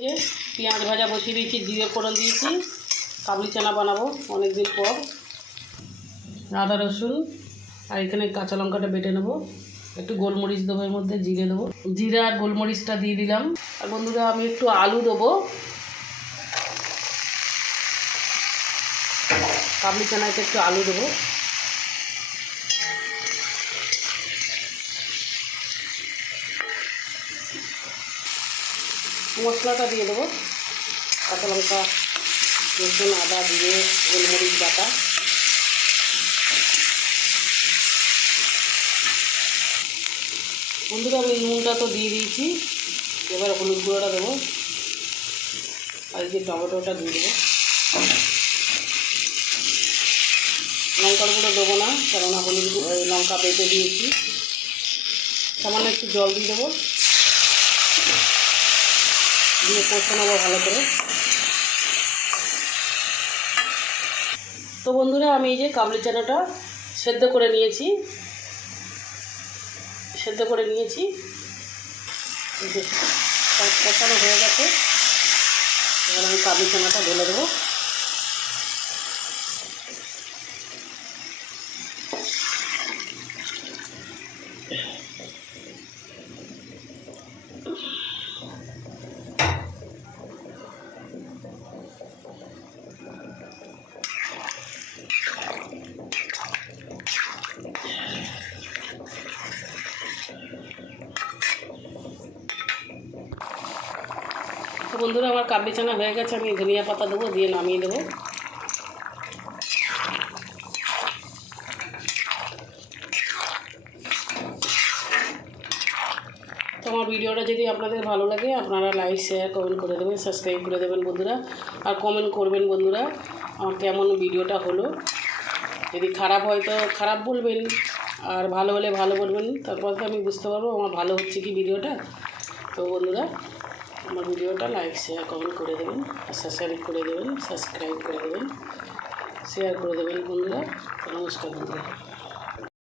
যে পেঁয়াজ ভাজা বসিয়ে দিয়েছি, জিরে ফোড়ন দিয়েছি, কাবলি চানা বানাবো অনেক দিন পর। আদা রসুন আর এখানে কাঁচা লঙ্কাটা বেটে নেবো, একটু গোলমরিচ দেবো, এর মধ্যে জিরে দেবো, জিরে আর গোলমরিচটা দিয়ে দিলাম। আর বন্ধুরা আমি একটু আলু দেবো, কাবলি চানাতে একটু আলু দেবো, মশলাটা দিয়ে দেবো, কাঁচা লঙ্কা, রসুন, আদা, জিরে, গোলমরিচ বাটা। বন্ধুরা আমি নুনটা তো দিয়ে দিয়েছি, এবার হলুদ গুঁড়োটা দেবো, আর এই যে টমেটোটা দিয়ে দেবো। লঙ্কার গুঁড়ো দেবো না, কেননা হলুদ লঙ্কা বেটে দিয়েছি। সামান্য একটু জল দিয়ে দেবো, দিয়ে কষে নেবো ভালো করে। তো বন্ধুরা আমি এই যে কাবলি চানাটা সেদ্ধ করে নিয়েছি, কষানো হয়ে গেছে। এবার আমি কাবলি চানাটা ঢেলে দেবো। তো বন্ধুরা আমার কাবলি চানা হয়ে গেছে, আমি ধনিয়া পাতা দেবো, দিয়ে নামিয়ে দেবো। তো আমার ভিডিওটা যদি আপনাদের ভালো লাগে আপনারা লাইক, শেয়ার, কমেন্ট করে দেবেন, সাবস্ক্রাইব করে দেবেন বন্ধুরা। আর কমেন্ট করবেন বন্ধুরা আমার কেমন ভিডিওটা হলো। যদি খারাপ হয় তো খারাপ বলবেন, আর ভালো হলে ভালো বলবেন, তারপর তো আমি বুঝতে পারবো আমার ভালো হচ্ছে কি ভিডিওটা। তো বন্ধুরা আমার ভিডিওটা লাইক, শেয়ার, কমেন্ট করে দেবেন, আর সাবস্ক্রাইব করে দেবেন, শেয়ার করে দেবেন বন্ধুরা। নমস্কার বন্ধুরা।